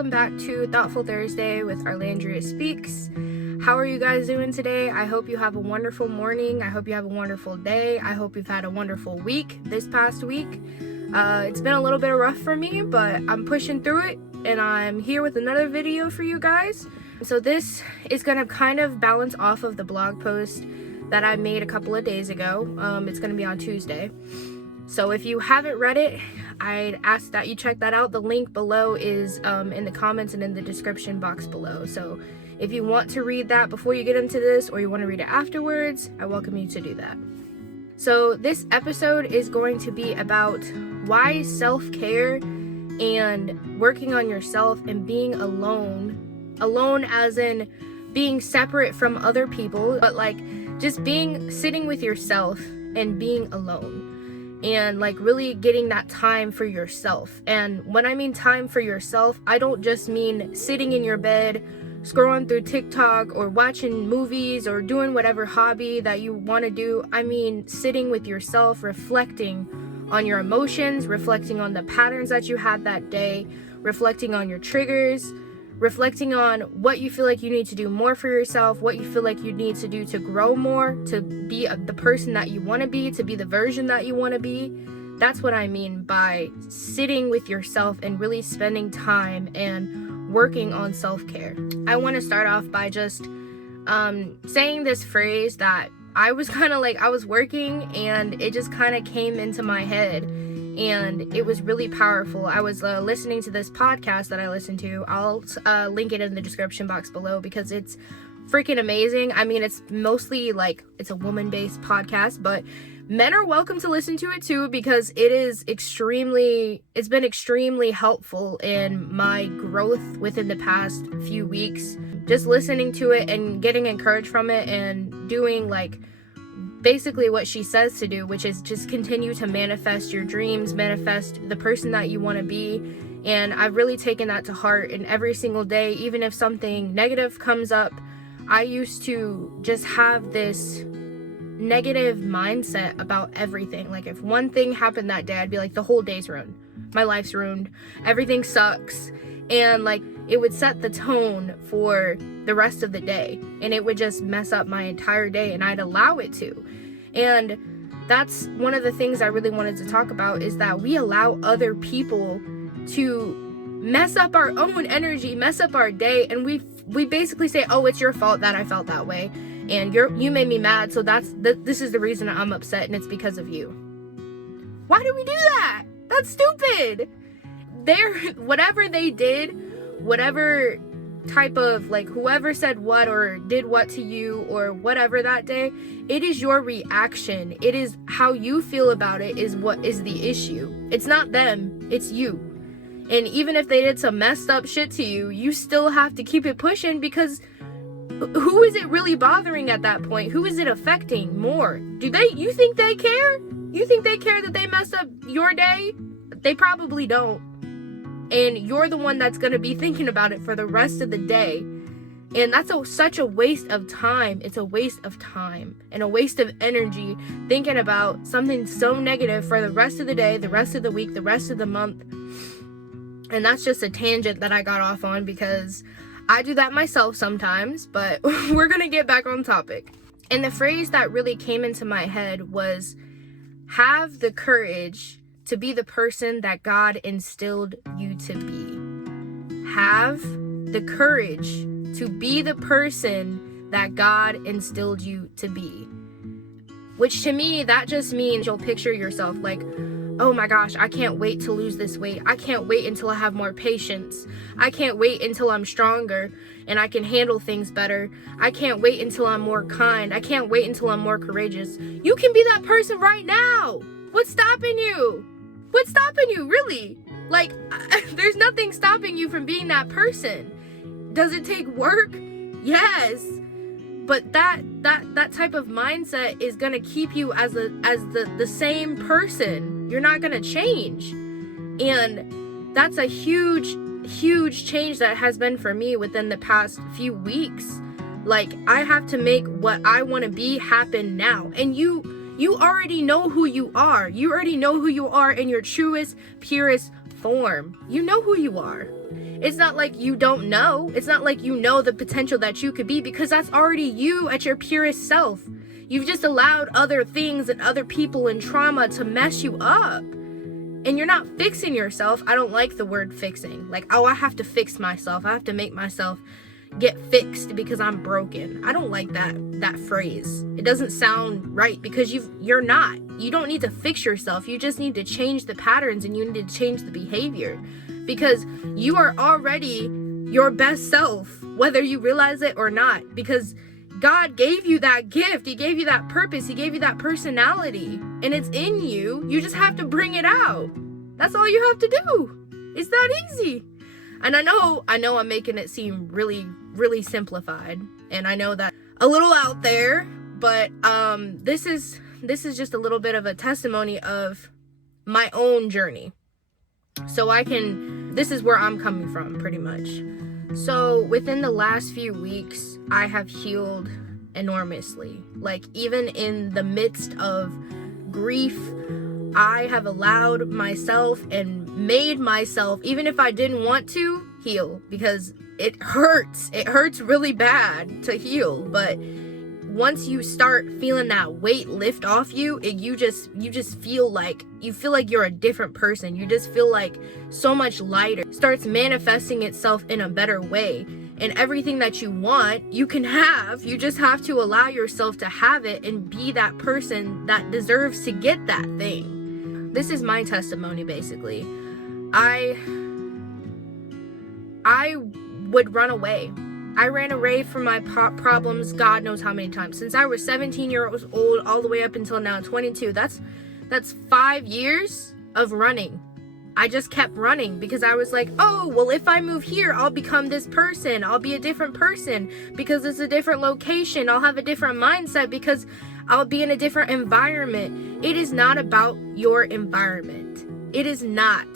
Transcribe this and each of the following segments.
welcome back to Thoughtful Thursday with Arlandria Speaks. How are you guys doing today? I hope you have a wonderful morning. I hope you have a wonderful day. I hope you've had a wonderful week this past week. It's been a little bit rough for me, but I'm pushing through it, and I'm here with another video for you guys. So this is going to kind of balance off of the blog post that I made a couple of days ago. It's going to be on Tuesday. So if you haven't read it, I'd ask that you check that out. The link below is in the comments and in the description box below. So if you want to read that before you get into this, or you want to read it afterwards, I welcome you to do that. So this episode is going to be about why self-care and working on yourself and being alone as in being separate from other people, but like just sitting with yourself and being alone. And like really getting that time for yourself. And when I mean time for yourself, I don't just mean sitting in your bed scrolling through TikTok or watching movies or doing whatever hobby that you want to do. I mean sitting with yourself, reflecting on your emotions, reflecting on the patterns that you had that day, reflecting on your triggers, reflecting on what you feel like you need to do more for yourself, what you feel like you need to do to grow more, to be the person that you want to be the version that you want to be. That's what I mean by sitting with yourself and really spending time and working on self-care. I want to start off by just saying this phrase that I was kind of like, I was working and it just kind of came into my head. And it was really powerful. I was listening to this podcast that I listened to. I'll link it in the description box below because it's freaking amazing. I mean, it's mostly like, it's a woman-based podcast, but men are welcome to listen to it too, because it's been extremely helpful in my growth within the past few weeks. Just listening to it and getting encouraged from it and doing like basically what she says to do, which is just continue to manifest your dreams, manifest the person that you want to be. And I've really taken that to heart, and every single day, even if something negative comes up, I used to just have this negative mindset about everything. Like if one thing happened that day, I'd be like, the whole day's ruined, my life's ruined, everything sucks. And like it would set the tone for the rest of the day, and it would just mess up my entire day, and I'd allow it to. And that's one of the things I really wanted to talk about, is that we allow other people to mess up our own energy, mess up our day, and we basically say, oh, it's your fault that I felt that way, and you made me mad, so this is the reason I'm upset, and it's because of you. Why do we do that? That's stupid. Whatever they did, whatever type of like whoever said what or did what to you or whatever that day, it is your reaction. It is how you feel about it is what is the issue. It's not them, it's you. And even if they did some messed up shit to you, you still have to keep it pushing, because who is it really bothering at that point? Who is it affecting more? You think they care? You think they care that they messed up your day? They probably don't. And you're the one that's going to be thinking about it for the rest of the day. And that's such a waste of time. It's a waste of time and a waste of energy thinking about something so negative for the rest of the day, the rest of the week, the rest of the month. And that's just a tangent that I got off on, because I do that myself sometimes, but we're going to get back on topic. And the phrase that really came into my head was, have the courage to be the person that God instilled you to be. Have the courage to be the person that God instilled you to be. Which to me, that just means you'll picture yourself like, oh my gosh, I can't wait to lose this weight. I can't wait until I have more patience. I can't wait until I'm stronger and I can handle things better. I can't wait until I'm more kind. I can't wait until I'm more courageous. You can be that person right now. What's stopping you? What's stopping you, really? Like, there's nothing stopping you from being that person. Does it take work? Yes. But that type of mindset is gonna keep you as the same person. You're not gonna change. And that's a huge change that has been for me within the past few weeks. Like, I have to make what I want to be happen now. And you already know who you are. You already know who you are in your truest, purest form. You know who you are. It's not like you don't know. It's not like you know the potential that you could be, because that's already you at your purest self. You've just allowed other things and other people and trauma to mess you up. And you're not fixing yourself. I don't like the word fixing. Like, oh, I have to fix myself. I have to make myself get fixed because I'm broken. I don't like that phrase. It doesn't sound right, because you're not. You don't need to fix yourself. You just need to change the patterns, and you need to change the behavior, because you are already your best self, whether you realize it or not, because God gave you that gift. He gave you that purpose. He gave you that personality, and it's in you. You just have to bring it out. That's all you have to do. It's that easy. And I know I'm making it seem really, really simplified, and I know that a little out there, but this is just a little bit of a testimony of my own journey. So this is where I'm coming from, pretty much. So within the last few weeks, I have healed enormously. Like, even in the midst of grief, I have allowed myself and made myself, even if I didn't want to, heal, because it hurts. It hurts really bad to heal, but once you start feeling that weight lift off you, you just feel like you're a different person. You just feel like so much lighter. It starts manifesting itself in a better way. And everything that you want, you can have. You just have to allow yourself to have it and be that person that deserves to get that thing. This is my testimony, basically. I would run away. I ran away from my problems God knows how many times. Since I was 17 years old all the way up until now 22. That's 5 years of running. I just kept running because I was like, oh, well, if I move here, I'll become this person. I'll be a different person because it's a different location. I'll have a different mindset because I'll be in a different environment. It is not about your environment. It is not.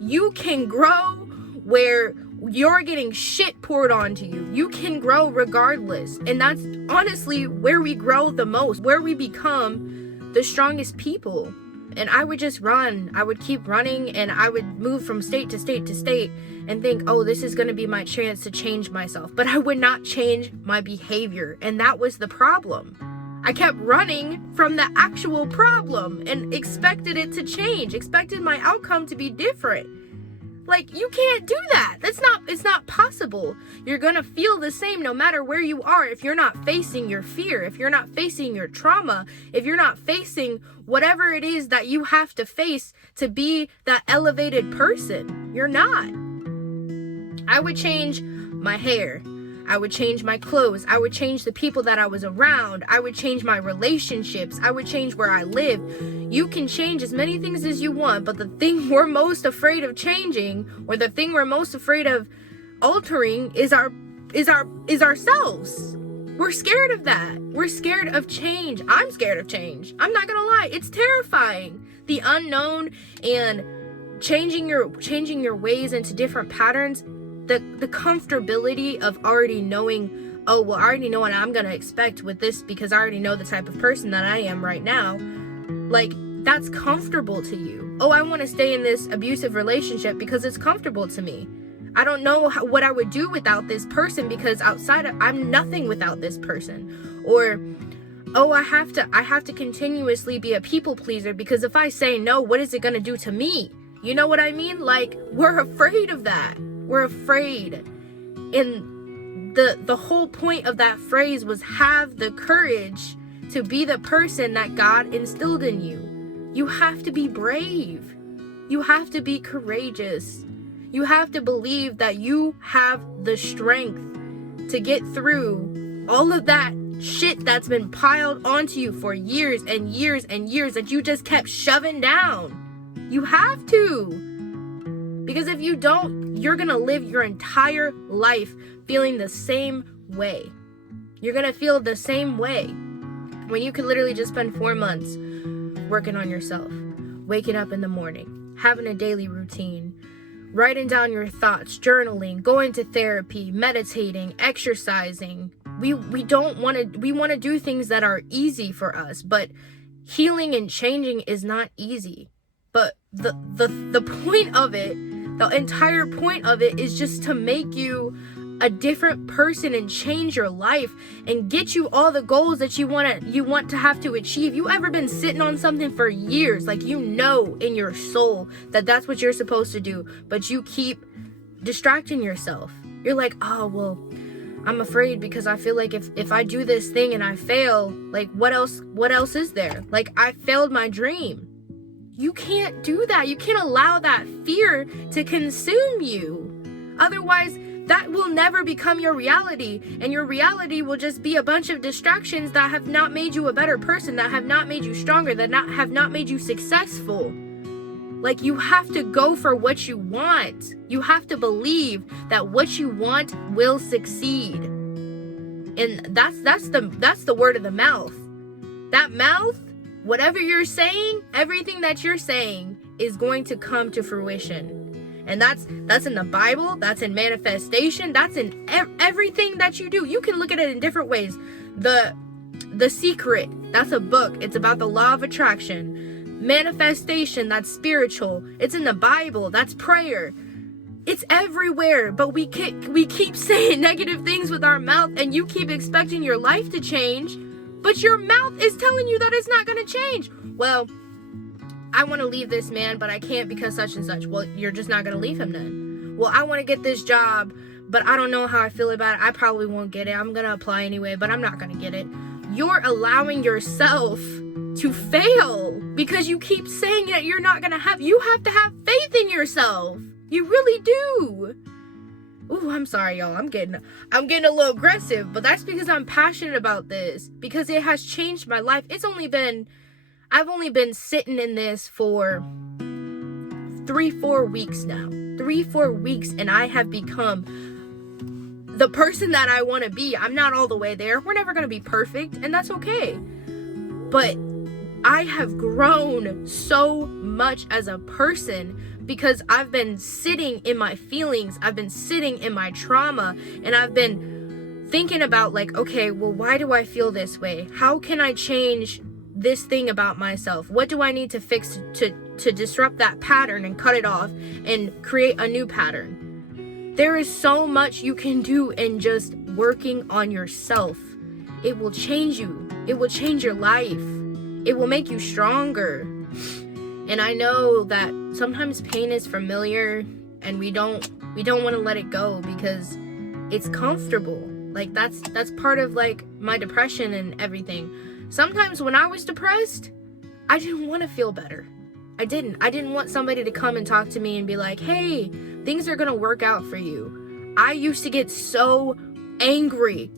You can grow where you're getting shit poured onto you. You can grow regardless. And that's honestly where we grow the most, where we become the strongest people. And I would just run. I would keep running, and I would move from state to state to state and think, oh, this is going to be my chance to change myself. But I would not change my behavior. And that was the problem. I kept running from the actual problem and expected it to change, expected my outcome to be different. Like, you can't do that. It's not possible. You're gonna feel the same no matter where you are if you're not facing your fear, if you're not facing your trauma, if you're not facing whatever it is that you have to face to be that elevated person. You're not. I would change my hair. I would change my clothes. I would change the people that I was around. I would change my relationships. I would change where I live. You can change as many things as you want, but the thing we're most afraid of changing, or the thing we're most afraid of altering, is ourselves. We're scared of that. We're scared of change. I'm scared of change. I'm not gonna lie. It's terrifying. The unknown and changing your ways into different patterns. The comfortability of already knowing, oh, well, I already know what I'm gonna expect with this because I already know the type of person that I am right now. Like, that's comfortable to you. Oh, I want to stay in this abusive relationship because it's comfortable to me. I don't know what I would do without this person because I'm nothing without this person. Or, oh, I have to continuously be a people pleaser because if I say no, what is it gonna do to me? You know what I mean? Like, we're afraid of that. We're afraid. And the whole point of that phrase was have the courage to be the person that God instilled in you. You have to be brave. You have to be courageous. You have to believe that you have the strength to get through all of that shit that's been piled onto you for years and years and years that you just kept shoving down. You have to. Because if you don't, you're gonna live your entire life feeling the same way. You're gonna feel the same way when you could literally just spend 4 months working on yourself, waking up in the morning, having a daily routine, writing down your thoughts, journaling, going to therapy, meditating, exercising. We want to do things that are easy for us, but healing and changing is not easy. But the point of it, The entire point of it is just to make you a different person and change your life and get you all the goals that you want to have to achieve. You ever been sitting on something for years, like you know in your soul that that's what you're supposed to do, but you keep distracting yourself. You're like, oh well, I'm afraid because I feel like if I do this thing and I fail, like what else is there? Like I failed my dream. You can't do that. You can't allow that fear to consume you. Otherwise, that will never become your reality, and your reality will just be a bunch of distractions that have not made you a better person, that have not made you stronger, that have not made you successful. Like, you have to go for what you want. You have to believe that what you want will succeed. And that's the word of the mouth. That mouth, whatever you're saying, everything that you're saying is going to come to fruition. And that's in the Bible, that's in manifestation, that's in everything that you do. You can look at it in different ways. The Secret, that's a book. It's about the law of attraction. Manifestation, that's spiritual. It's in the Bible, that's prayer. It's everywhere, but we keep saying negative things with our mouth, and you keep expecting your life to change, but your mouth is telling you that it's not going to change. Well, I want to leave this man, but I can't because such and such. Well, you're just not going to leave him then. Well, I want to get this job, but I don't know how I feel about it. I probably won't get it. I'm going to apply anyway, but I'm not going to get it. You're allowing yourself to fail because you keep saying that you're not going to have. You have to have faith in yourself. You really do. Ooh, I'm sorry, y'all. I'm getting a little aggressive, but that's because I'm passionate about this, because it has changed my life. I've only been sitting in this for 3-4 weeks now. 3-4 weeks, and I have become the person that I want to be. I'm not all the way there. We're never going to be perfect, and that's okay. But I have grown so much as a person because I've been sitting in my feelings. I've been sitting in my trauma, and I've been thinking about, like, okay, well, why do I feel this way? How can I change this thing about myself? What do I need to fix to disrupt that pattern and cut it off and create a new pattern? There is so much you can do in just working on yourself. It will change you. It will change your life. It will make you stronger. And I know that sometimes pain is familiar, and we don't want to let it go because it's comfortable. Like that's part of like my depression and everything. Sometimes when I was depressed, I didn't want to feel better. I didn't want somebody to come and talk to me and be like, hey, things are going to work out for you. I used to get so angry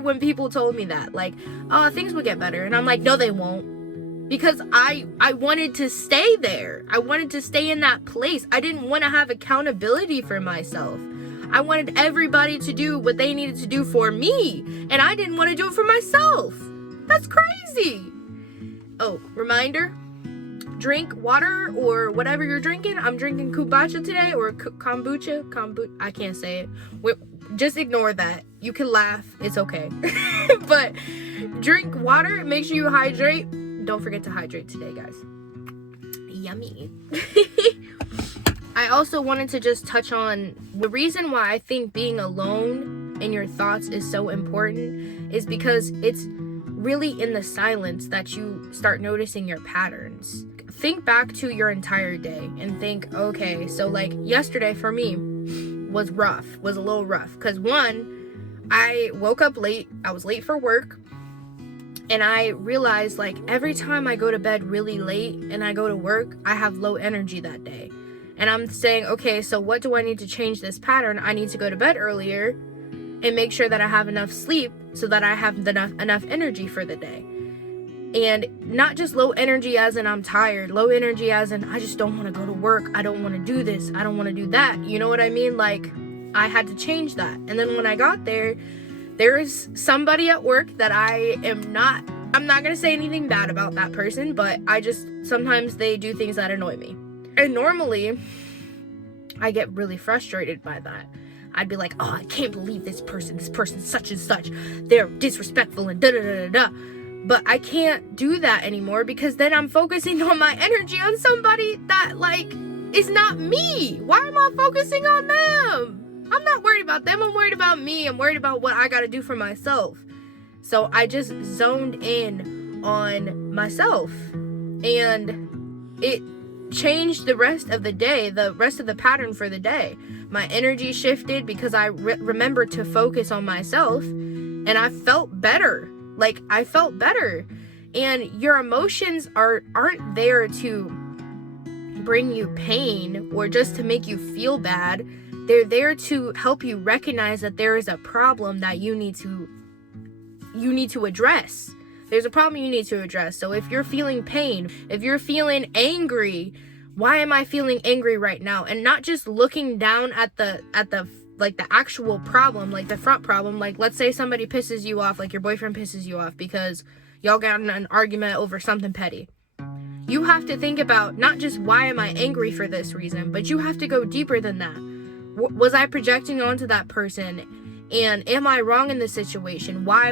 when people told me that. Like, oh, things will get better. And I'm like, no, they won't. Because I wanted to stay there. I wanted to stay in that place. I didn't want to have accountability for myself. I wanted everybody to do what they needed to do for me. And I didn't want to do it for myself. That's crazy. Oh, reminder, drink water or whatever you're drinking. I'm drinking kombucha today, or kombucha. I can't say it. Just ignore that. You can laugh. It's okay. But drink water. Make sure you hydrate. Don't forget to hydrate today, guys. Yummy. I also wanted to just touch on the reason why I think being alone in your thoughts is so important is because it's really in the silence that you start noticing your patterns. Think back to your entire day and think, okay, so like yesterday for me was a little rough. Because one, I woke up late. I was late for work. And I realized, like, every time I go to bed really late and I go to work, I have low energy that day. And I'm saying, okay, so what do I need to change this pattern? I need to go to bed earlier and make sure that I have enough sleep so that I have enough energy for the day. And not just low energy as in I'm tired. Low energy as in I just don't want to go to work. I don't want to do this. I don't want to do that. You know what I mean? Like, I had to change that. And then when I got there is somebody at work that I'm not going to say anything bad about that person, but sometimes they do things that annoy me. And normally, I get really frustrated by that. I'd be like, oh, I can't believe this person such and such. They're disrespectful and da-da-da-da-da. But I can't do that anymore because then I'm focusing on my energy on somebody that, like, is not me. Why am I focusing on them? I'm not worried about them. I'm worried about me. I'm worried about what I got to do for myself. So I just zoned in on myself, and it changed the rest of the day, the rest of the pattern for the day. My energy shifted because I remembered to focus on myself, and I felt better. Like, I felt better. And your emotions aren't there to bring you pain or just to make you feel bad. They're there to help you recognize that there is a problem that you need to address. There's a problem you need to address. So if you're feeling pain, if you're feeling angry, why am I feeling angry right now? And not just looking down at the like the actual problem, like the front problem. Like, let's say somebody pisses you off, like your boyfriend pisses you off because y'all got in an argument over something petty. You have to think about not just why am I angry for this reason, but you have to go deeper than that. Was I projecting onto that person? And am I wrong in this situation? Why?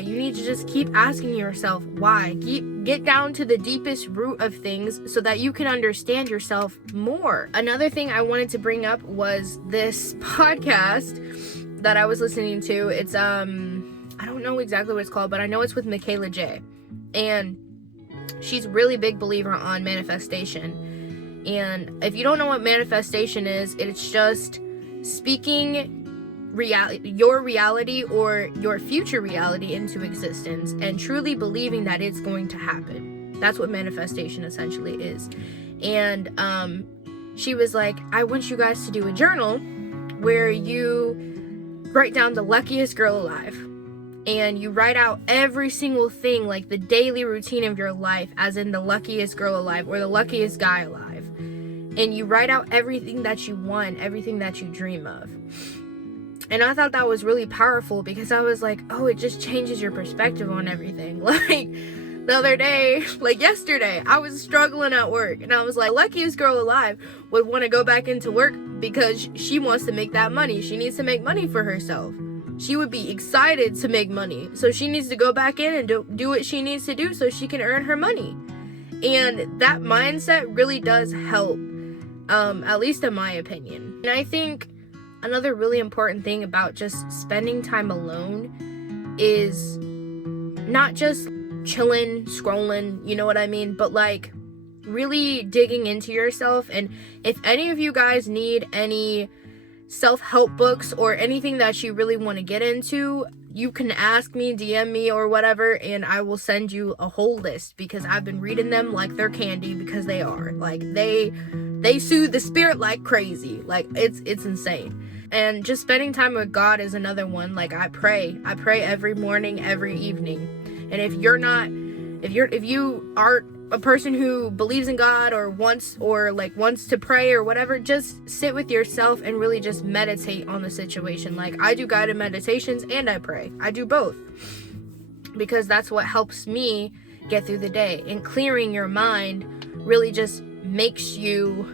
You need to just keep asking yourself why. Get down to the deepest root of things so that you can understand yourself more. Another thing I wanted to bring up was this podcast that I was listening to. It's I don't know exactly what it's called, but I know it's with Michaela J. And she's a really big believer on manifestation. And if you don't know what manifestation is, it's just speaking your reality or your future reality into existence and truly believing that it's going to happen. That's what manifestation essentially is. And she was like, I want you guys to do a journal where you write down the luckiest girl alive, and you write out every single thing, like the daily routine of your life, as in the luckiest girl alive or the luckiest guy alive. And you write out everything that you want, everything that you dream of. And I thought that was really powerful because I was like, oh, it just changes your perspective on everything. Like, the other day, like yesterday, I was struggling at work, and I was like, luckiest girl alive would want to go back into work because she wants to make that money. She needs to make money for herself. She would be excited to make money. So she needs to go back in and do what she needs to do so she can earn her money. And that mindset really does help, at least in my opinion. And I think another really important thing about just spending time alone is not just chilling, scrolling, you know what I mean? But like really digging into yourself. And if any of you guys need any self-help books or anything that you really want to get into, you can ask me, DM me or whatever, and I will send you a whole list because I've been reading them like they're candy, because they are. Like they soothe the spirit like crazy. Like it's insane. And just spending time with God is another one. Like I pray every morning, every evening. And if you aren't a person who believes in God or wants to pray or whatever, just sit with yourself and really just meditate on the situation. Like I do guided meditations and I pray. I do both because that's what helps me get through the day. And clearing your mind really just makes you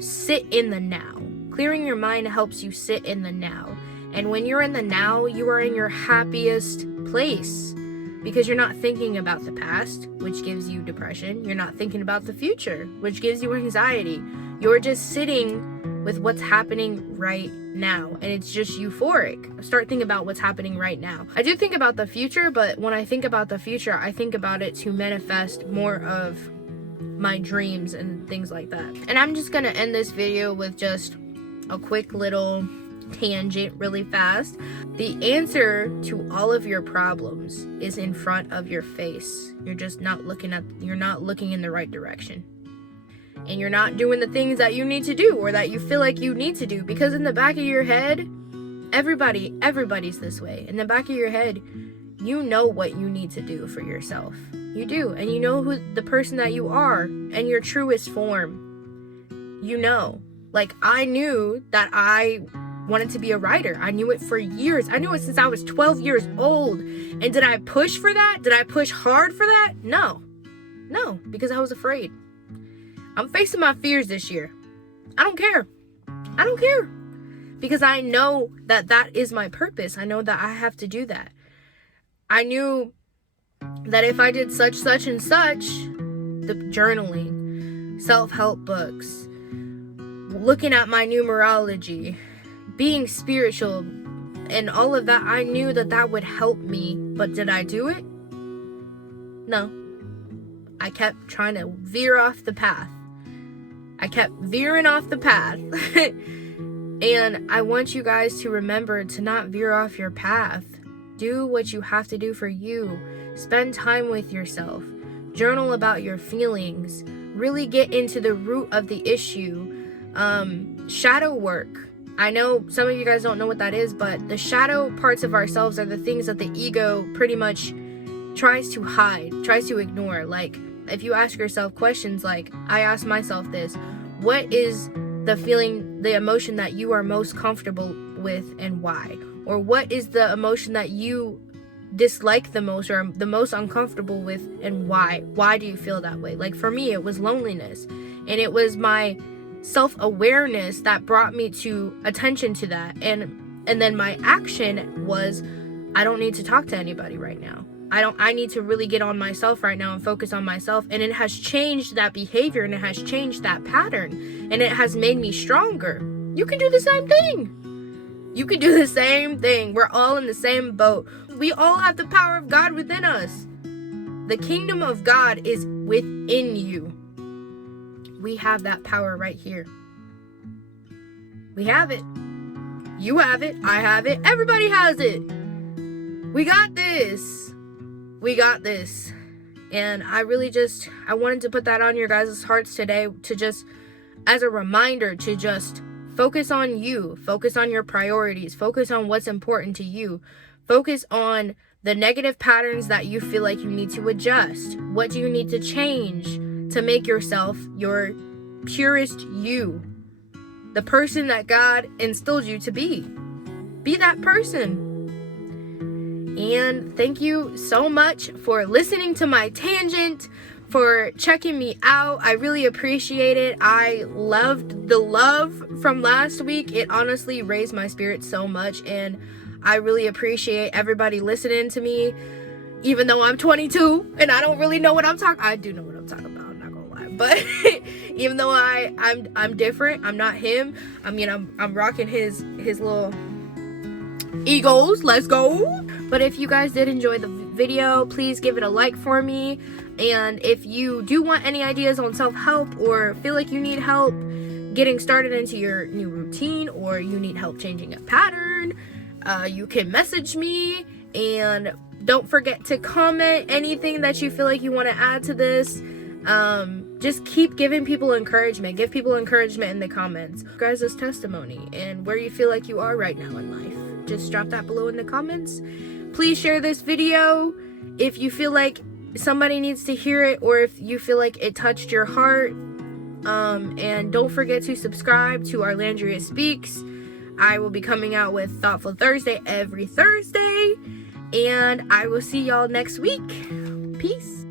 sit in the now. Clearing your mind helps you sit in the now. And when you're in the now, you are in your happiest place because you're not thinking about the past, which gives you depression. You're not thinking about the future, which gives you anxiety. You're just sitting with what's happening right now, and it's just euphoric. Start thinking about what's happening right now. I do think about the future, but when I think about the future, I think about it to manifest more of my dreams and things like that. And I'm just gonna end this video with just a quick little tangent really fast. The answer to all of your problems is in front of your face. You're not looking in the right direction. And you're not doing the things that you need to do or that you feel like you need to do, because in the back of your head, everybody's this way. In the back of your head, you know what you need to do for yourself. You do, and you know who the person that you are and your truest form. You know. Like, I knew that I wanted to be a writer. I knew it for years. I knew it since I was 12 years old. And did I push for that? Did I push hard for that? No, because I was afraid. I'm facing my fears this year. I don't care. Because I know that that is my purpose. I know that I have to do that. I knew that if I did such and such, the journaling, self-help books, looking at my numerology, being spiritual, and all of that. I knew that that would help me, but did I do it? No. I kept trying to veer off the path. I kept veering off the path. And I want you guys to remember to not veer off your path. Do what you have to do for you. Spend time with yourself. Journal about your feelings. Really get into the root of the issue. Shadow work. I know some of you guys don't know what that is, but the shadow parts of ourselves are the things that the ego pretty much tries to hide, tries to ignore. Like, if you ask yourself questions like, I ask myself this, what is the feeling, the emotion that you are most comfortable with and why? Or what is the emotion that you dislike the most or the most uncomfortable with and why? Why do you feel that way? Like for me, it was loneliness, and it was my self-awareness that brought me to attention to that. And then my action was, I don't need to talk to anybody right now. I need to really get on myself right now and focus on myself. And it has changed that behavior, and it has changed that pattern, and it has made me stronger. You can do the same thing. You can do the same thing. We're all in the same boat. We all have the power of God within us. The kingdom of God is within you. We have that power right here. We have it. You have it. I have it. Everybody has it. We got this. We got this. And I wanted to put that on your guys' hearts today, to just, as a reminder, to just focus on you. Focus on your priorities. Focus on what's important to you. Focus on the negative patterns that you feel like you need to adjust. What do you need to change to make yourself your purest you? The person that God instilled you to be. Be that person. And thank you so much for listening to my tangent, for checking me out. I really appreciate it. I loved the love from last week. It honestly raised my spirit so much, and I really appreciate everybody listening to me, even though I'm 22 and I don't really know what I'm talking. I do know what I'm talking about, I'm not gonna lie. But even though I'm different, I'm not him. I mean, I'm rocking his little egos. Let's go. But if you guys did enjoy the video, please give it a like for me. And if you do want any ideas on self-help, or feel like you need help getting started into your new routine, or you need help changing a pattern, you can message me. And don't forget to comment anything that you feel like you want to add to this. Just keep giving people encouragement. Give people encouragement in the comments. Guys' testimony and where you feel like you are right now in life. Just drop that below in the comments. Please share this video if you feel like somebody needs to hear it, or if you feel like it touched your heart. And don't forget to subscribe to Arlandria Speaks. I will be coming out with Thoughtful Thursday every Thursday. And I will see y'all next week. Peace.